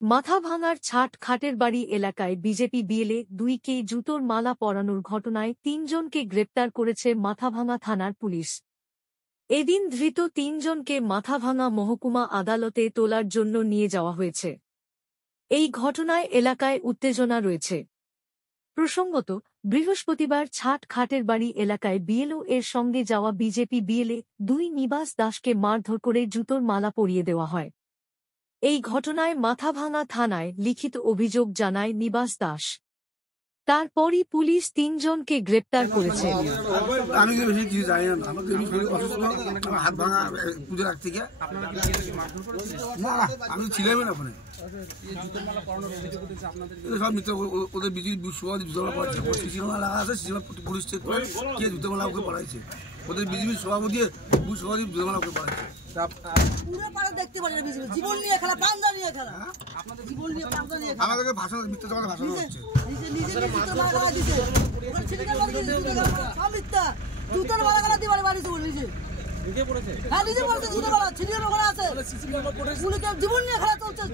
মাথাভাঙার ছাট খাটের বাড়ি এলাকায় বিজেপি বিএলএ 2কে জুতোর মালা পরানোর ঘটনায় 3 জনকে গ্রেপ্তার করেছে মাথাভাঙা থানার পুলিশ। এদিন ধৃত 3 জনকে মাথাভাঙা মহকুমা আদালতে তোলার জন্য নিয়ে যাওয়া হয়েছে। এই ঘটনায় এলাকায় উত্তেজনা রয়েছে। প্রসঙ্গত, বৃহস্পতিবার ছাট খাটের বাড়ি এলাকায় বিএলও এর সঙ্গে যাওয়া বিজেপি বিএলএ 2 নিবাস দাসকে মারধর করে জুতোর মালা পরিয়ে দেওয়া হয়। এই ঘটনায় মাথাভাঙা থানায় লিখিত অভিযোগ জানায় নিবাস দাস। তারপরই পুলিশ 3 জনকে গ্রেপ্তার করেছে। আমি বেশি কিছু জানি না, আমাকে অসুস্থ, হাত ভাঙা পুজোর আগ থেকে। না আমি ছিলামই না ওখানে। সব মিত্র ওদের বিজেপি জুতোমালা পড়াচ্ছে, সিসিমালা লাগা আছে, সিসিমালা পুলিশ চেক করে কে জুতোমালা ওকে পড়াইছে। ওদের বিজেপির সভাপতি জুতোমালা ওকে পড়াইছে। আমাদেরকে ভাষণ মিথ্যা জমাতে ভাষণ হচ্ছে। জুতোর মালা গালা দিবার বাড়ি নিজে নিজে পড়েছে, হ্যাঁ নিজে পড়েছে, জুতো মালা ছিনিয়ে ওখানে আছে, জীবন নিয়ে খেলা চলছে।